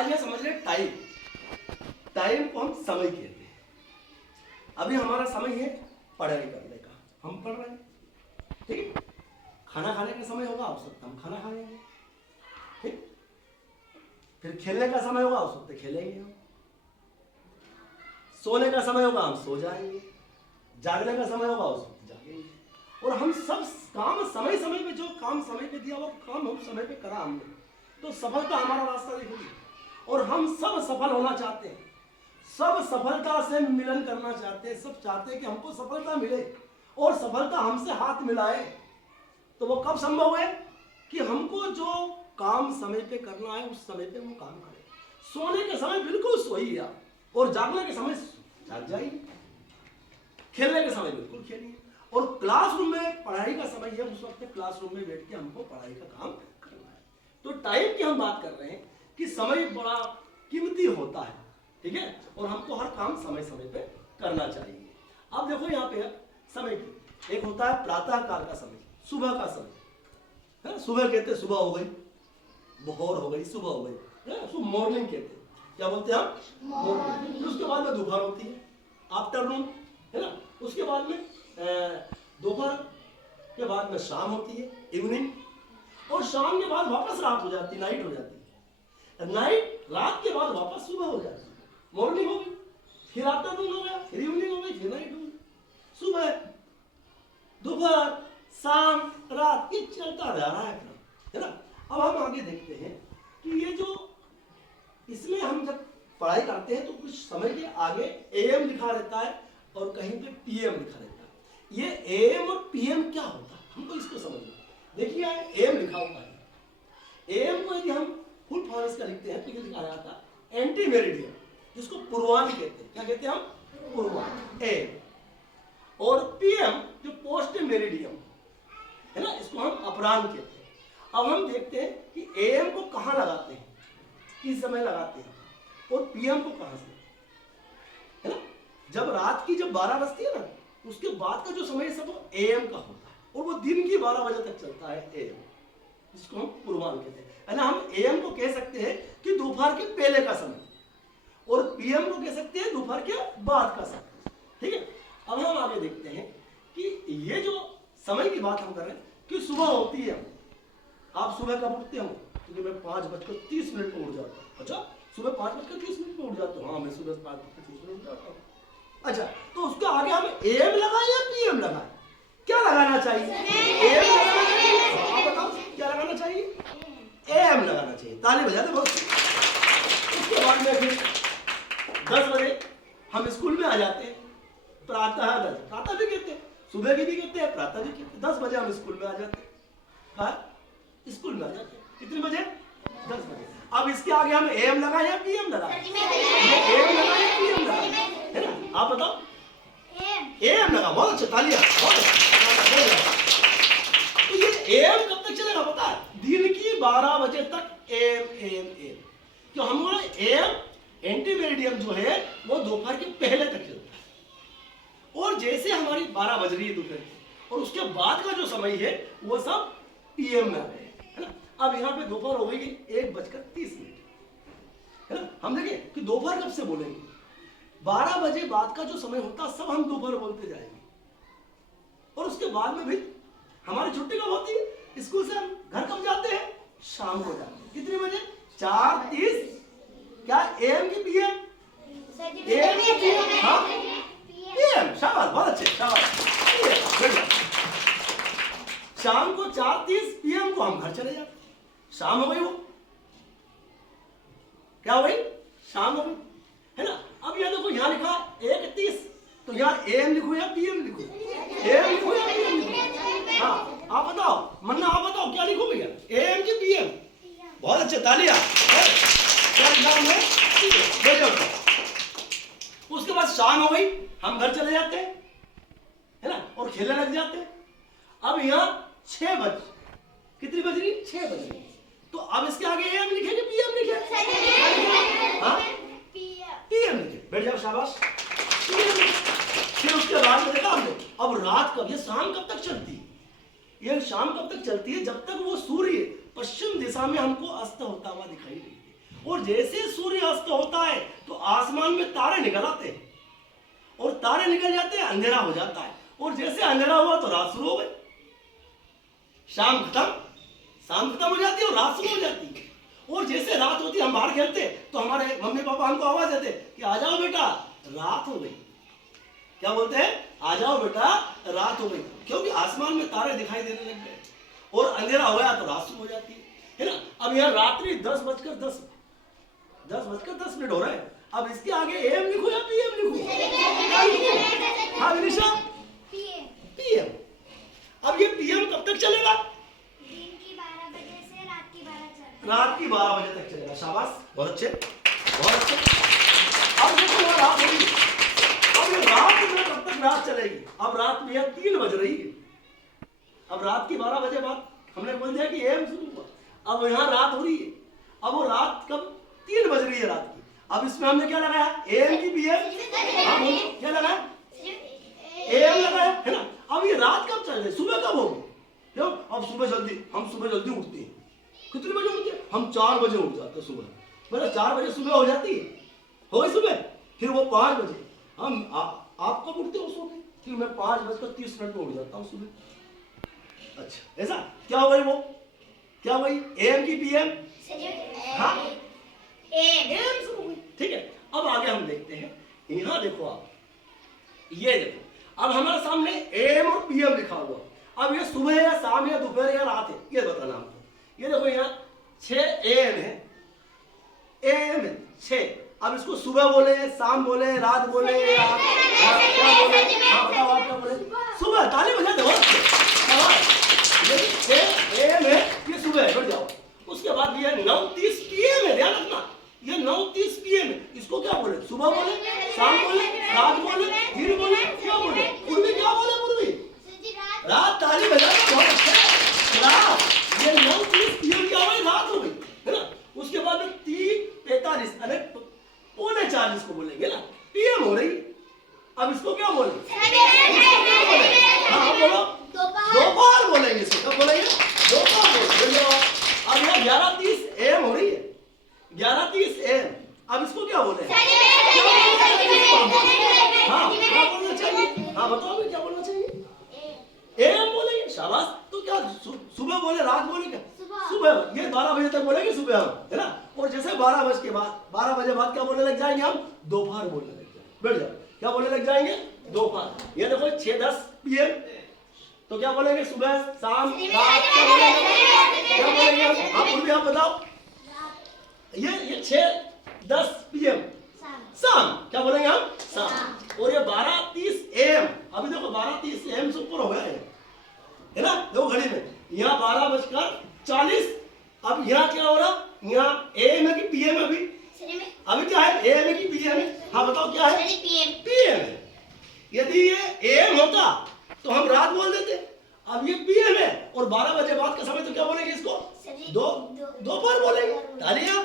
आज ये समझ रहे टाइम, टाइम को हम समय कहते हैं। अभी हमारा समय है पढ़ाई करने का, हम पढ़ रहे हैं, ठीक है। खाना खाने का समय होगा, उस वक्त हम खाना खाएंगे, ठीक। फिर खेलने का समय होगा, उस वक्त खेलेंगे हम। सोने का समय होगा, हम सो जाएंगे। जागने का समय होगा, उस वक्त जागेंगे। और हम सब काम समय समय पे, जो काम समय पे दिया वो काम हम समय पे करा हमने, तो सफलता हमारा रास्ता दिखेगी। और हम सब सफल होना चाहते हैं, सब सफलता से मिलन करना चाहते हैं, सब चाहते हैं कि हमको सफलता मिले और सफलता हमसे हाथ मिलाए। तो वो कब संभव है कि हमको जो काम समय पे करना है उस समय पे वो काम करें। सोने के समय बिल्कुल सोइए आप, और जागने के समय जाग जाइए, खेलने के समय बिल्कुल खेलिए। और क्लासरूम में पढ़ाई का समय है, उस वक्त क्लासरूम में बैठ के हमको पढ़ाई का काम करना है। तो टाइम की हम बात कर रहे हैं कि समय बड़ा कीमती होता है, ठीक है, और हमको हर काम समय समय पे करना चाहिए। अब देखो यहाँ पे समय की एक होता है प्रातः काल का समय, सुबह का समय है। सुबह कहते सुबह हो गई, भोर हो गई, सुबह हो गई, उसको मॉर्निंग कहते हैं। क्या बोलते हैं हम? मॉर्निंग। फिर उसके बाद में दोपहर होती है, आफ्टरनून, है ना। उसके बाद में दोपहर के बाद में शाम होती है, इवनिंग। और शाम के बाद वापस रात हो जाती है, नाइट हो जाती है। नाइट, रात के बाद वापस सुबह हो जाती है, मॉर्निंग हो गई, फिर आफ्टरनून हो गया, फिर इवनिंग हो गई, फिर नाइट हो गई। सुबह, दोपहर, शाम, रात, ये चलता रहा है ना। अब हम आगे देखते हैं कि ये जो इसमें हम जब पढ़ाई करते हैं तो कुछ समय के आगे एएम लिखा रहता है और कहीं पे पीएम लिखा रहता है। ये एएम और पीएम क्या होता है, हमको इसको समझना। देखिए एएम लिखा होता है, एएम को यदि हम फुल फॉर्म इसका लिखते हैं तो ये लिखा जाता है एंटी मेरिडियन, जिसको पूर्वाह्न कहते हैं। क्या कहते हैं हम? पूर्वाह्न, एएम। और पीएम जो पोस्ट मेरिडियम है ना, इसको हम अपराह्न कहते हैं। अब हम देखते हैं कि एएम को कहाँ लगाते हैं, किस समय लगाते हैं, और पीएम को कहाँ से, है ना। जब रात की जब 12 बजती है ना, उसके बाद का जो समय सब एएम का होता है, और वो दिन की 12 बजे तक चलता है एएम, जिसको हम पूर्वाह्न कहते हैं ना। हम एएम को कह सकते हैं कि दोपहर के पहले का समय, और पीएम को कह सकते हैं दोपहर के बाद का समय, ठीक है। अब हम आगे देखते हैं कि ये जो समय की बात हम कर रहे हैं कि सुबह होती है, आप सुबह कब उठते हो? क्योंकि मैं 5:30 पर उठ जाता हूँ। अच्छा, सुबह 5:30 पर उठ जाता हूँ? हाँ, मैं सुबह 5:30 पर उठ जाता हूँ। अच्छा, तो उसके आगे हम एएम लगाए या पीएम लगाए? क्या लगाना चाहिए? एएम लगाना चाहिए। आप बताओ क्या लगाना चाहिए? एएम लगाना चाहिए। ताली बजा दे बहुत। उसके बाद में फिर 10 बजे हम स्कूल में आ जाते हैं। प्रातः 10, प्रातः भी कहते हैं, सुबह की भी कहते हैं, प्रातः भी कहते हैं। 10 बजे हम स्कूल में आ जाते हैं। हाँ, स्कूल में आ जाते हैं। कितने बजे? 10 बजे। अब इसके आगे हम एएम लगाए या पीएम लगाए? एएम लगाए या पीएम लगाए, है ना। आप बताओ। एएम लगा, बहुत अच्छा, तालियां, बहुत अच्छा। तो ये एएम कब तक चलेगा पता है? दिन की 12 बजे तक एएम एएम एएम। क्यों? हम एएम एंटी मेरिडियम जो है वो दोपहर के पहले तक चलता है, और जैसे हमारी 12 बज रही है दोपहर की, और उसके बाद का जो समय है वो सब पीएम में आ गए, है ना। अब यहाँ पे दोपहर हो गई 1:30, है ना। हम देखें कि दोपहर कब से बोलेंगे? 12 बजे बाद का जो समय होता है सब हम दोपहर बोलते जाएंगे, और उसके बाद में भी हमारी छुट्टी कब होती है? स्कूल से हम घर कब जाते हैं? शाम को जाते हैं। कितने बजे? 4:30। क्या एएम की पीएम? एएम की पीएम, हाँ पीएम। शाबाश, बहुत अच्छे, शाबाश। शाम को 4:30 पीएम को हम घर चले जाते हैं। शाम हो गई, वो क्या हो गई? शाम हो गई, है ना। अब ये देखो यहाँ लिखा 1:30, तो यहाँ एएम लिखो या पीएम लिखो? एएम लिखो या पीएम लिखो? हाँ, आप बताओ, मन्ना आप बताओ क्या लिखो भैया? एएम की पीएम? बहुत अच्छे, तालियां। क्या लिखा हमने? उसके बाद शाम हो गई, हम घर चले जाते हैं, है ना, और खेलने लग जाते हैं। अब यहाँ 6 बज, कितनी बज रही? 6 बज रही। तो अब इसके आगे एएम लिखे कि पीएम लिखे? हाँ, पीएम लिखे। बैठ जाओ, शाबाश। फिर उसके बाद में देखा हमने, अब रात कब, ये शाम कब तक चलती है? ये शाम कब तक चलती है? जब तक वो सूर्य पश्चिम दिशा में हमको अस्त होता हुआ दिखाई देती है। और जैसे सूर्य अस्त होता है तो आसमान में तारे निकल आते हैं, और तारे निकल जाते हैं, अंधेरा हो जाता है, और जैसे अंधेरा हुआ तो रात शुरू हो गई, शाम खत्म हो जाती है और रात शुरू हो जाती है। और जैसे रात होती है, हम बाहर खेलते तो हमारे मम्मी पापा हमको आवाज देते कि आ जाओ बेटा रात हो गई। क्या बोलते हैं? आ जाओ बेटा रात हो गई, क्योंकि आसमान में तारे दिखाई देने लग गए और अंधेरा हो गया तो रात शुरू हो जाती है ना। अब यहाँ रात्रि 10:10 हो रहा है। अब इसके आगे एम लिखो या पीएम लिखो? हाँ विनिशा, पीएम। अब ये पीएम कब तक चलेगा? दिन की 12 बजे से रात की 12 बजे तक चलेगा। शाबाश, बहुत अच्छे, बहुत अच्छे। अब देखो यहाँ रात होगी, अब ये रात में कब तक रात चलेगी? अब रात में 3 बज रही है। अब रात की 12 बजे बाद हमने बोल दिया कि एम शुरू हुआ, अब यहाँ रात हो रही है। अब वो रात कब? 3 बज रही है रात की। अब इसमें हमने क्या लगाया? एम की पीएम। क्या लगाया? एम लगाया है ना। अब ये रात कब चल रही? सुबह कब होगी? क्यों? अब सुबह जल्दी, हम सुबह जल्दी उठते हैं। कितने बजे उठते हैं? हम 4 बजे उठ जाते हैं सुबह। मतलब 4 बजे सुबह हो जाती है, हो गई सुबह। फिर वो 5 बजे हम आप कब उठते हो सुबह? फिर मैं 5:30 में उठ जाता हूँ सुबह। अच्छा, ऐसा क्या हो गई? वो क्या हो गई? एम की पीएम। हाँ, एम शुरू हुई। ठीक है, अब आगे हम देखते हैं। यहाँ देखो आप, ये देखो, अब हमारे सामने एम और पीएम लिखा हुआ। अब ये सुबह है या शाम या दोपहर या रात है, ये बताना हमको। ये देखो यहाँ 6 एम है, एम है 6। अब इसको सुबह बोले, शाम बोले, रात बोले, क्या बोले? बताओ आप क्या बोले? सुबह। ताली बजा दो। ये 6 एम है, ये सुबह है, बैठ जाओ। उसके बाद ये 9:30 पीएम है, ध्यान रखना, ये 9:30 पीएम है। इसको क्या बोले? सुबह बोले, शाम बोले, रात बोले, दिन बोले, क्या बोले? पूर्वी क्या बोले? पूर्वी रात। ताली बजा दो, बहुत अच्छा। रात, ये 9:30 पीएम क्या हुई? रात हो गई, है ना। उसके बाद 3:45 अरे 3:45 इसको बोलेंगे ना, पीएम हो रही। अब इसको क्या बोले? हाँ बोलो, दोपहर बोलेंगे। इसको क्या बोलेंगे? दोपहर बोलेंगे। अब यहाँ 11:30 एम हो रही है, 11:30 एम। अब इसको क्या बोले? हाँ, क्या बोलना चाहिए? हाँ बताओ, क्या बोलना चाहिए? एम बोलेंगे। शाबाश। तो क्या सुबह बोले, रात बोले? क्या सुबह? ये 12 बजे तक बोलेंगे सुबह हम, है ना। और जैसे 12 बजे बाद क्या बोलने लग जाएंगे हम? दोपहर बोलने लग जाएंगे। बैठ जाओ, क्या बोलने लग जाएंगे? दोपहर। ये देखो 6:10 पीएम, तो क्या बोलेंगे? सुबह, शाम, रात, क्या बोलेंगे हम? आप बताओ। ये 6:10 पीएम, शाम। क्या बोलेंगे हम? शाम। और ये 12:30 एम। अभी देखो 12:30 एम से ऊपर हो गया है ना। देखो घड़ी में यहाँ 12:40। अब यहाँ क्या हो रहा? यहाँ एम है कि पीएम है? अभी क्या है? एम है कि पीएम है? हाँ बताओ क्या है? पीएम है। यदि ये एम होता तो हम रात बोल देते। अब ये पीएम है और 12 बजे बाद का समय, तो क्या बोलेंगे इसको? दोपहर बोलेंगे। तालियां।